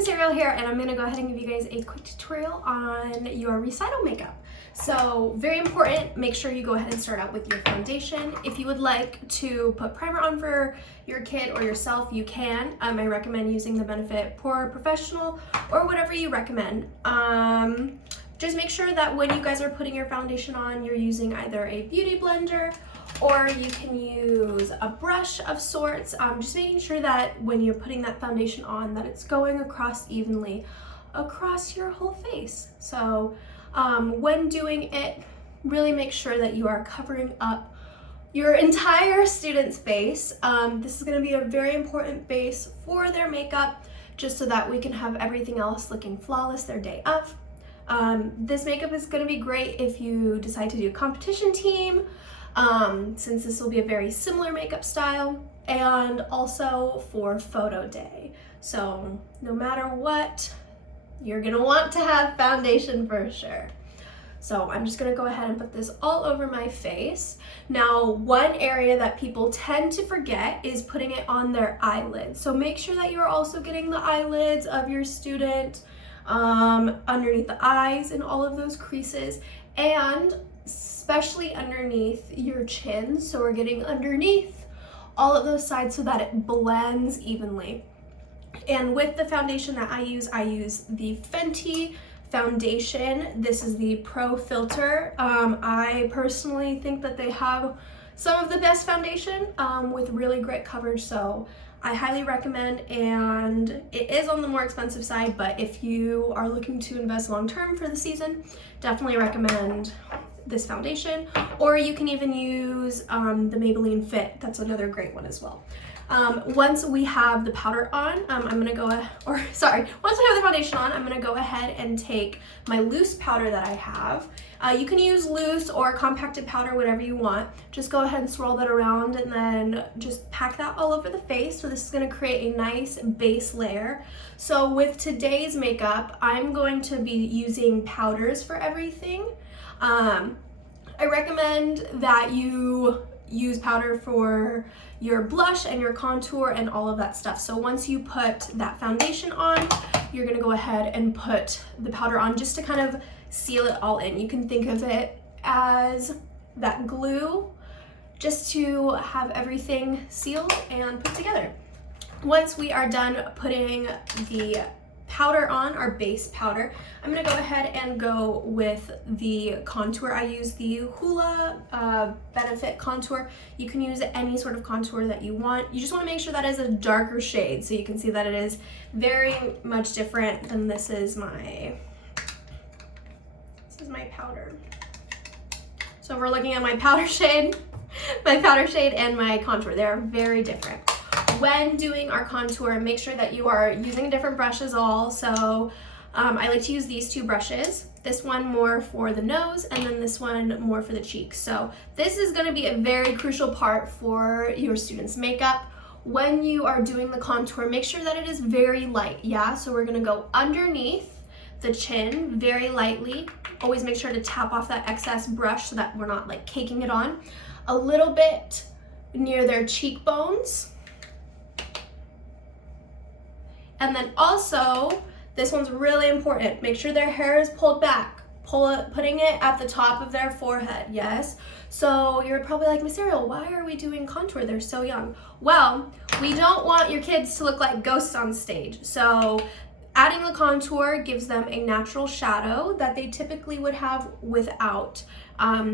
Miss Ariel here, and I'm going to go ahead and give you guys a quick tutorial on your recital makeup. So very important, make sure you go ahead and start out with your foundation. If you would like to put primer on for your kid or yourself, you can. I recommend using the Benefit Pore Professional or whatever you recommend. Just make sure that when you guys are putting your foundation on, you're using either a beauty blender or you can use a brush of sorts. Just making sure that when you're putting that foundation on, that it's going across evenly across your whole face. So when doing it, really make sure that you are covering up your entire student's face. This is going to be a very important base for their makeup, just so that we can have everything else looking flawless their day of. This makeup is going to be great if you decide to do a competition team, since this will be a very similar makeup style, and also for photo day. So no matter what, you're gonna want to have foundation for sure. So I'm just gonna go ahead and put this all over my face. Now, one area that people tend to forget is putting it on their eyelids. So make sure that you're also getting the eyelids of your student, underneath the eyes and all of those creases, and especially underneath your chin. So we're getting underneath all of those sides so that it blends evenly. And with the foundation that I use the Fenty foundation. This is the Pro Filter. I personally think that they have some of the best foundation with really great coverage, so I highly recommend, and it is on the more expensive side, but if you are looking to invest long-term for the season, definitely recommend this foundation. Or you can even use the Maybelline Fit. That's another great one as well. Once we have the powder on, once we have the foundation on, I'm gonna go ahead and take my loose powder that I have. You can use loose or compacted powder, whatever you want. Just go ahead and swirl that around and then just pack that all over the face. So this is gonna create a nice base layer. So with today's makeup, I'm going to be using powders for everything. I recommend that you use powder for your blush and your contour and all of that stuff. So once you put that foundation on, you're gonna go ahead and put the powder on just to kind of seal it all in. You can think of it as that glue, just to have everything sealed and put together. Once we are done putting the powder on, our base powder, I'm gonna go ahead and go with the contour. I use the Hoola Benefit contour. You can use any sort of contour that you want. You just wanna make sure that is a darker shade, so you can see that it is very much different than this is my powder. So we're looking at my powder shade, and my contour. They are very different. When doing our contour, make sure that you are using a different brush as all. So I like to use these two brushes. This one more for the nose, and then this one more for the cheeks. So this is gonna be a very crucial part for your students' makeup. When you are doing the contour, make sure that it is very light, yeah? So we're gonna go underneath the chin very lightly. Always make sure to tap off that excess brush so that we're not like caking it on. A little bit near their cheekbones. And then also, this one's really important. Make sure their hair is pulled back. Putting it at the top of their forehead, yes? So you're probably like, Miss Ariel, why are we doing contour? They're so young. Well, we don't want your kids to look like ghosts on stage. So adding the contour gives them a natural shadow that they typically would have without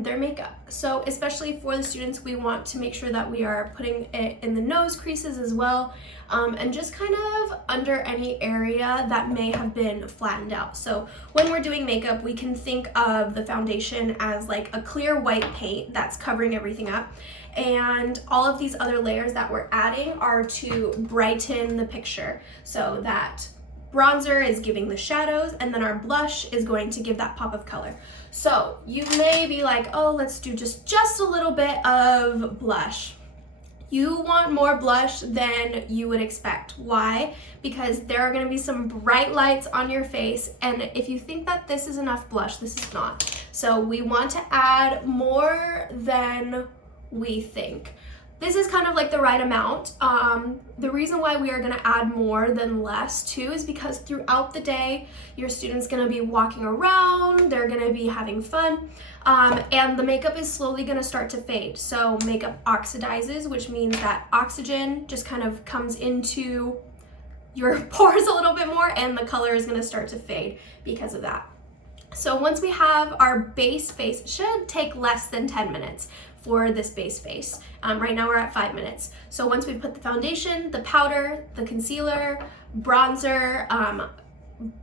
their makeup. So especially for the students, we want to make sure that we are putting it in the nose creases as well, and just kind of under any area that may have been flattened out. So when we're doing makeup, we can think of the foundation as like a clear white paint that's covering everything up. And all of these other layers that we're adding are to brighten the picture. So that bronzer is giving the shadows, and then our blush is going to give that pop of color. So you may be like, oh, let's do just a little bit of blush. You want more blush than you would expect. Why? Because there are gonna be some bright lights on your face, and if you think that this is enough blush, this is not. So we want to add more than we think. This is kind of like the right amount. The reason why we are gonna add more than less too is because throughout the day, your student's gonna be walking around, they're gonna be having fun, and the makeup is slowly gonna start to fade. So makeup oxidizes, which means that oxygen just kind of comes into your pores a little bit more, and the color is gonna start to fade because of that. So once we have our base face, it should take less than 10 minutes for this base face. Right now we're at 5 minutes. So once we put the foundation, the powder, the concealer, bronzer,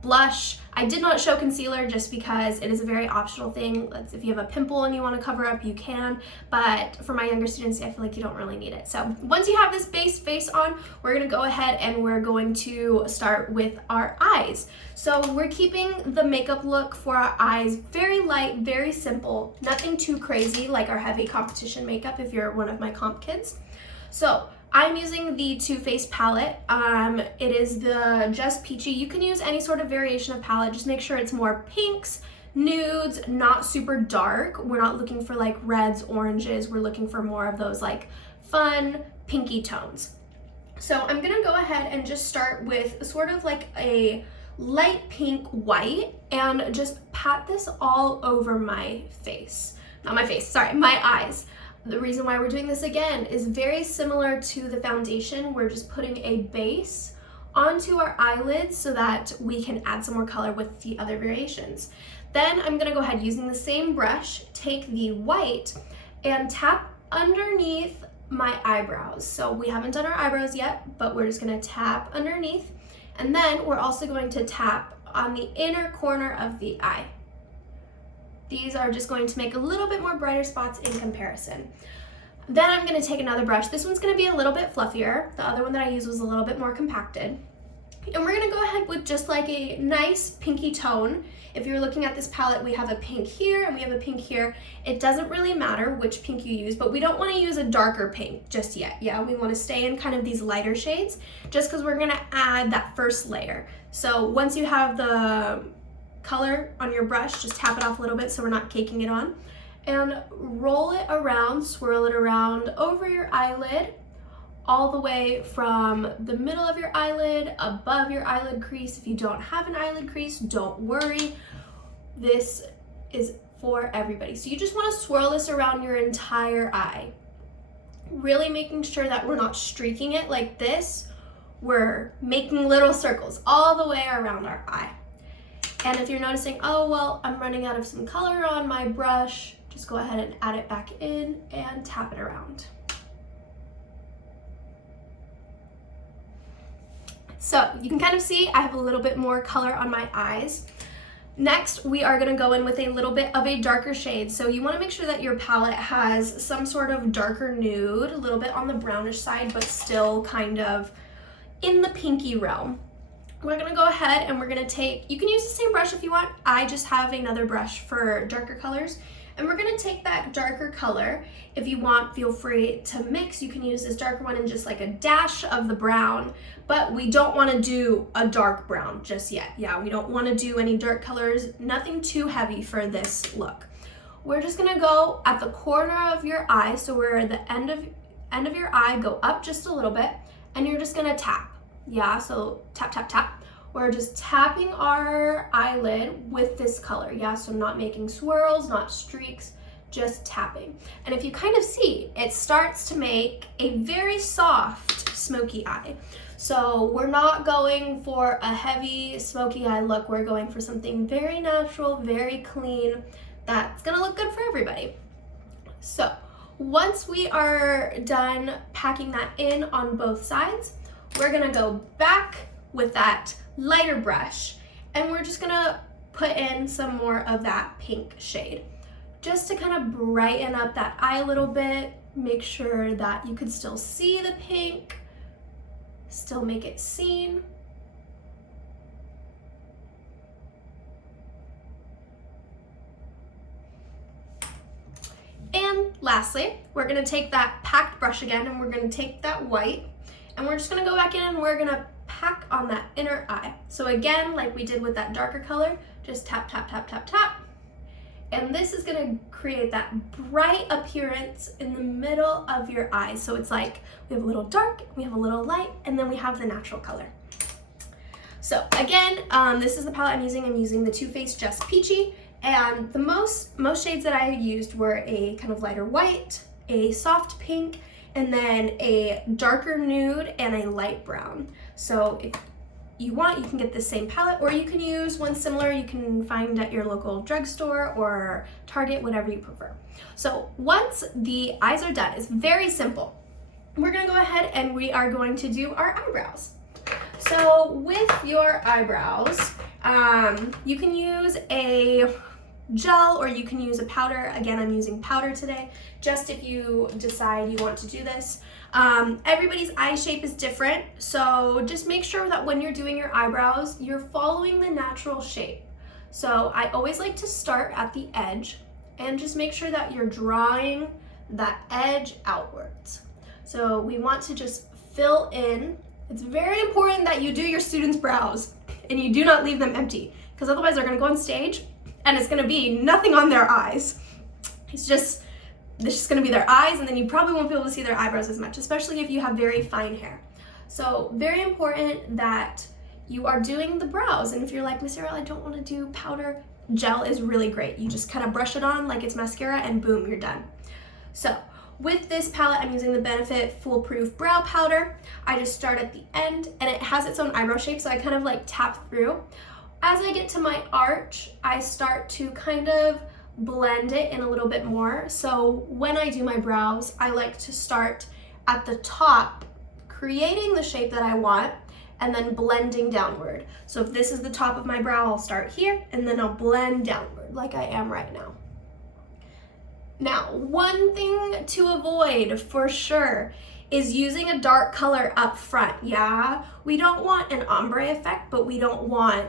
blush. I did not show concealer just because it is a very optional thing. If you have a pimple and you want to cover up, you can, but for my younger students, I feel like you don't really need it. So once you have this base face on, we're going to go ahead and we're going to start with our eyes. So we're keeping the makeup look for our eyes very light, very simple, nothing too crazy like our heavy competition makeup if you're one of my comp kids. So I'm using the Too Faced palette. It is the Just Peachy. You can use any sort of variation of palette. Just make sure it's more pinks, nudes, not super dark. We're not looking for like reds, oranges. We're looking for more of those like fun, pinky tones. So I'm gonna go ahead and just start with sort of like a light pink white and just pat this all over my face. Not my face, sorry, my eyes. The reason why we're doing this again is very similar to the foundation. We're just putting a base onto our eyelids so that we can add some more color with the other variations. Then I'm gonna go ahead using the same brush, take the white and tap underneath my eyebrows. So we haven't done our eyebrows yet, but we're just gonna tap underneath. And then we're also going to tap on the inner corner of the eye. These are just going to make a little bit more brighter spots in comparison. Then I'm gonna take another brush. This one's gonna be a little bit fluffier. The other one that I used was a little bit more compacted. And we're gonna go ahead with just like a nice pinky tone. If you're looking at this palette, we have a pink here and we have a pink here. It doesn't really matter which pink you use, but we don't wanna use a darker pink just yet. Yeah, we wanna stay in kind of these lighter shades just because we're gonna add that first layer. So once you have the color on your brush, just tap it off a little bit so we're not caking it on, and roll it around, swirl it around over your eyelid, all the way from the middle of your eyelid, above your eyelid crease. If you don't have an eyelid crease, don't worry. This is for everybody. So you just want to swirl this around your entire eye, really making sure that we're not streaking it like this. We're making little circles all the way around our eye. And if you're noticing, oh, well, I'm running out of some color on my brush, just go ahead and add it back in and tap it around. So you can kind of see I have a little bit more color on my eyes. Next, we are gonna go in with a little bit of a darker shade. So you wanna make sure that your palette has some sort of darker nude, a little bit on the brownish side, but still kind of in the pinky realm. We're gonna go ahead and we're gonna take, you can use the same brush if you want. I just have another brush for darker colors. And we're gonna take that darker color. If you want, feel free to mix. You can use this darker one and just like a dash of the brown, but we don't wanna do a dark brown just yet. Yeah, we don't wanna do any dark colors, nothing too heavy for this look. We're just gonna go at the corner of your eye, so we're at the end of your eye, go up just a little bit, and you're just gonna tap. Yeah, so tap, tap, tap. We're just tapping our eyelid with this color. Yeah, so not making swirls, not streaks, just tapping. And if you kind of see, it starts to make a very soft smoky eye. So we're not going for a heavy smoky eye look. We're going for something very natural, very clean, that's gonna look good for everybody. So once we are done packing that in on both sides, we're gonna go back with that lighter brush and we're just gonna put in some more of that pink shade just to kind of brighten up that eye a little bit, make sure that you can still see the pink, still make it seen. And lastly, we're gonna take that packed brush again and we're gonna take that white and we're just gonna go back in and we're gonna pack on that inner eye. So again, like we did with that darker color, just tap, tap, tap, tap, tap. And this is gonna create that bright appearance in the middle of your eyes. So it's like we have a little dark, we have a little light, and then we have the natural color. So again, this is the palette I'm using. I'm using the Too Faced Just Peachy. And the most shades that I used were a kind of lighter white, a soft pink, and then a darker nude and a light brown. So if you want, you can get the same palette, or you can use one similar you can find at your local drugstore or Target, whatever you prefer. So once the eyes are done, it's very simple. We're gonna go ahead and we are going to do our eyebrows. So with your eyebrows, you can use a gel or you can use a powder. Again, I'm using powder today, just if you decide you want to do this. Everybody's eye shape is different, so just make sure that when you're doing your eyebrows, you're following the natural shape. So I always like to start at the edge and just make sure that you're drawing that edge outwards. So we want to just fill in. It's very important that you do your students' brows and you do not leave them empty, because otherwise they're gonna go on stage and it's gonna be nothing on their eyes. It's just gonna be their eyes, and then you probably won't be able to see their eyebrows as much, especially if you have very fine hair. So very important that you are doing the brows. And if you're like, Miss Ariel, I don't wanna do powder, gel is really great. You just kind of brush it on like it's mascara and boom, you're done. So with this palette, I'm using the Benefit Foolproof Brow Powder. I just start at the end and it has its own eyebrow shape, so I kind of like tap through. As I get to my arch, I start to kind of blend it in a little bit more. So when I do my brows, I like to start at the top, creating the shape that I want, and then blending downward. So if this is the top of my brow, I'll start here, and then I'll blend downward like I am right now. Now, one thing to avoid for sure is using a dark color up front. Yeah, we don't want an ombre effect, but we don't want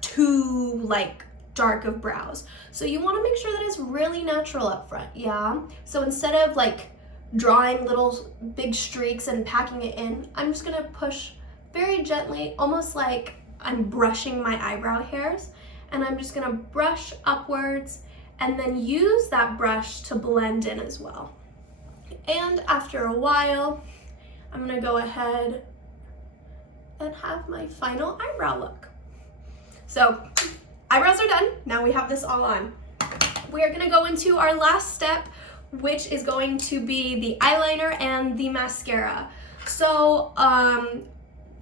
too like dark of brows. So you want to make sure that it's really natural up front. Yeah, so instead of like drawing little big streaks and packing it in, I'm just gonna push very gently, almost like I'm brushing my eyebrow hairs, and I'm just gonna brush upwards and then use that brush to blend in as well. And after a while, I'm gonna go ahead and have my final eyebrow look. So eyebrows are done. Now we have this all on. We are gonna go into our last step, which is going to be the eyeliner and the mascara. So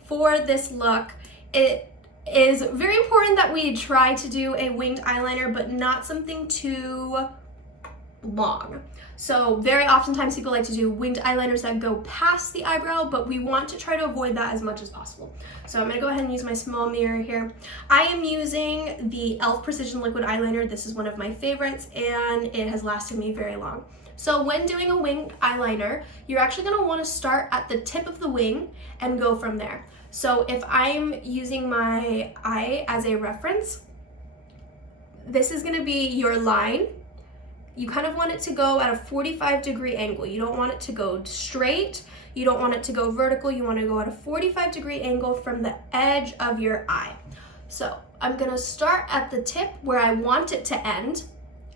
for this look, it is very important that we try to do a winged eyeliner, but not something too long. So very oftentimes people like to do winged eyeliners that go past the eyebrow, but we want to try to avoid that as much as possible. So I'm gonna go ahead and use my small mirror here. I am using the e.l.f. Precision Liquid Eyeliner. This is one of my favorites and it has lasted me very long. So when doing a winged eyeliner, you're actually gonna wanna start at the tip of the wing and go from there. So if I'm using my eye as a reference, this is gonna be your line. You kind of want it to go at a 45-degree angle. You don't want it to go straight. You don't want it to go vertical. You want to go at a 45-degree angle from the edge of your eye. So I'm gonna start at the tip where I want it to end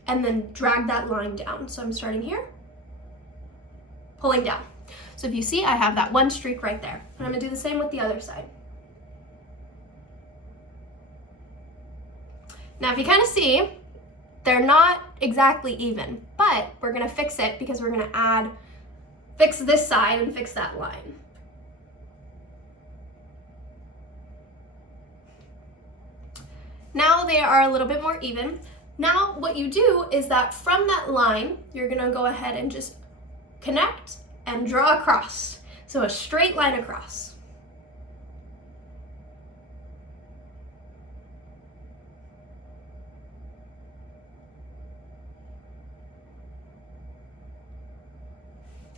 and then drag that line down. So I'm starting here, pulling down. So if you see, I have that one streak right there. And I'm gonna do the same with the other side. Now if you kind of see, they're not exactly even, but we're gonna fix it because we're gonna fix this side and fix that line. Now they are a little bit more even. Now what you do is that from that line, you're gonna go ahead and just connect and draw across. So a straight line across.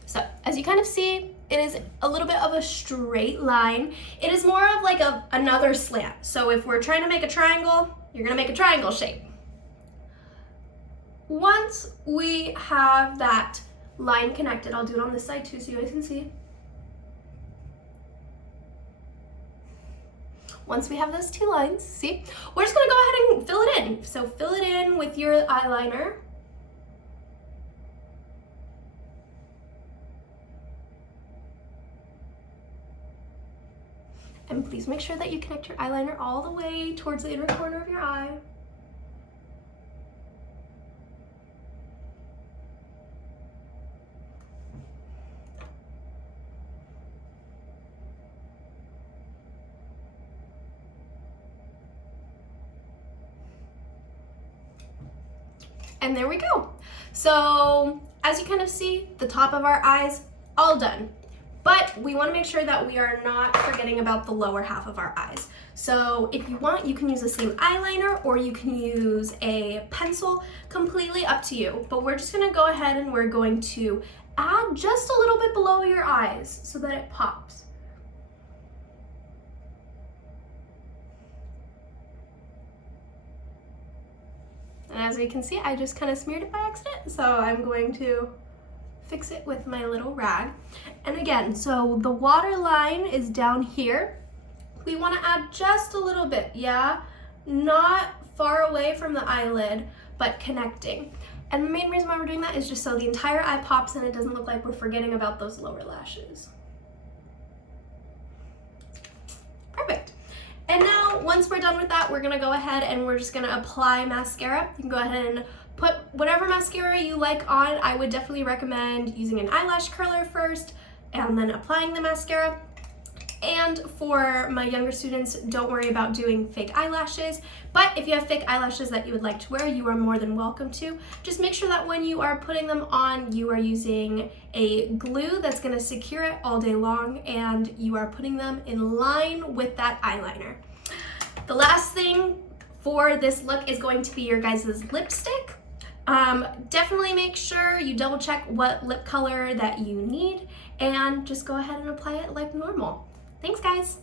So as you kind of see, it is a little bit of a straight line. It is more of like another slant. So if we're trying to make a triangle, you're gonna make a triangle shape. Once we have that line connected, I'll do it on this side too so you guys can see. once we have those two lines, see, we're just gonna go ahead and fill it in. So fill it in with your eyeliner. And please make sure that you connect your eyeliner all the way towards the inner corner of your eye. And there we go. So as you kind of see, the top of our eyes, all done. But we want to make sure that we are not forgetting about the lower half of our eyes. So if you want, you can use the same eyeliner or you can use a pencil, completely up to you. But we're just gonna go ahead and we're going to add just a little bit below your eyes so that it pops. And as you can see, I just kind of smeared it by accident. So I'm going to fix it with my little rag. And again, so the water line is down here. We want to add just a little bit, yeah? Not far away from the eyelid, but connecting. And the main reason why we're doing that is just so the entire eye pops and it doesn't look like we're forgetting about those lower lashes. Perfect. And now, once we're done with that, we're gonna go ahead and we're just gonna apply mascara. You can go ahead and put whatever mascara you like on. I would definitely recommend using an eyelash curler first and then applying the mascara. And for my younger students, don't worry about doing fake eyelashes, but if you have fake eyelashes that you would like to wear, you are more than welcome to. Just make sure that when you are putting them on, you are using a glue that's gonna secure it all day long, and you are putting them in line with that eyeliner. The last thing for this look is going to be your guys' lipstick. Definitely make sure you double check what lip color that you need and just go ahead and apply it like normal. Thanks, guys.